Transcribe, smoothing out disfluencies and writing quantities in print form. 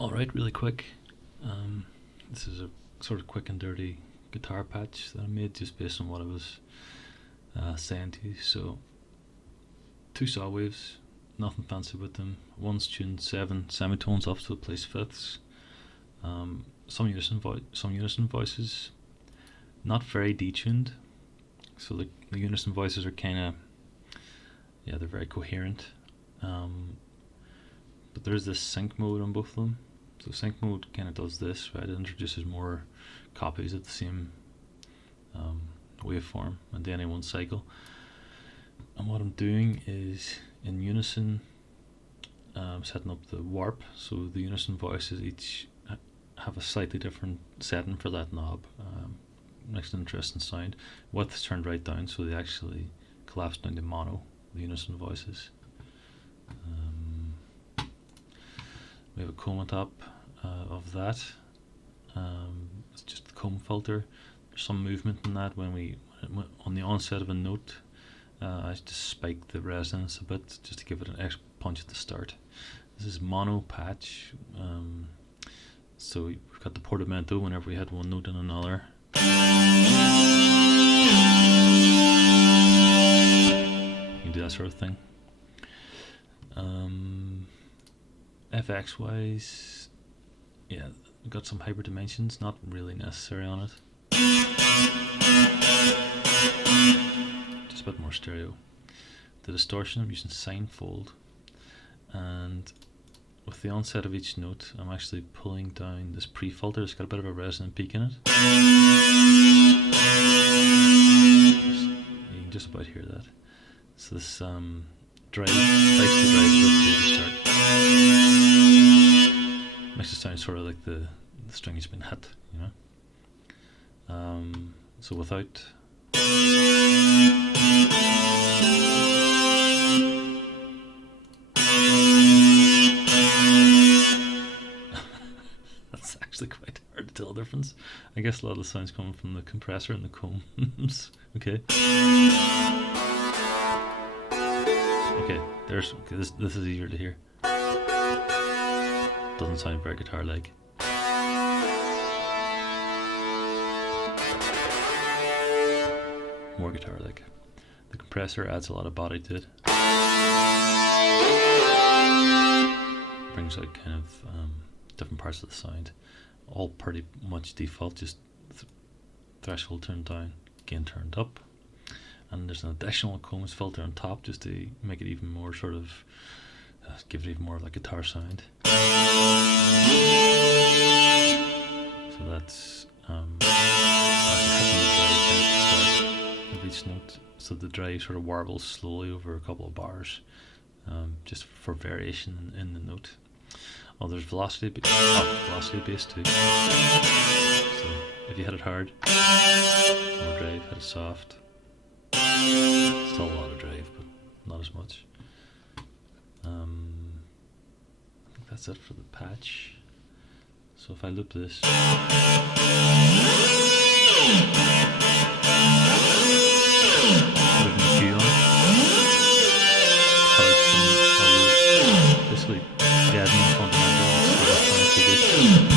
Alright, really quick. This is a sort of quick and dirty guitar patch that I made just based on what I was saying to you. So, two saw waves, nothing fancy with them. One's tuned 7 semitones up to it plays fifths. Some unison voices, not very detuned. So the unison voices are kind of, they're very coherent. But there's this sync mode on both of them. So sync mode kind of does this, right? It introduces more copies of the same waveform and then in one cycle. And what I'm doing is in unison, setting up the warp. So the unison voices each have a slightly different setting for that knob. Makes an interesting sound. Width's turned right down, so they actually collapse down to mono, the unison voices. We have a comb on top of that. It's just the comb filter. There's some movement in that when on the onset of a note. I just spike the resonance a bit just to give it an extra punch at the start. This is mono patch. So we've got the portamento whenever we had one note and another. You can do that sort of thing. FX wise, we've got some hyperdimensions, not really necessary on it. Just a bit more stereo. The distortion, I'm using sine fold, and with the onset of each note, I'm actually pulling down this pre-filter. It's got a bit of a resonant peak in it. You can just about hear that. So this drive, spikes the drive through the start. Makes it sound sort of like the string has been hit, you know. So without that's actually quite hard to tell the difference. I guess a lot of the sounds coming from the compressor and the combs. Okay. Okay, this is easier to hear. Doesn't sound very guitar-like. More guitar-like. The compressor adds a lot of body to it. Brings out kind of different parts of the sound. All pretty much default, just threshold turned down, gain turned up. And there's an additional combs filter on top just to make it even more sort of, give it even more of a guitar sound. So that's of each note, so the drive sort of warbles slowly over a couple of bars, just for variation in the note. Oh, there's velocity bass too. So if you hit it hard, more drive. Hit it soft, still a lot of drive, but not as much. I think that's it for the patch. So if I loop this, basically deadening fundamentals.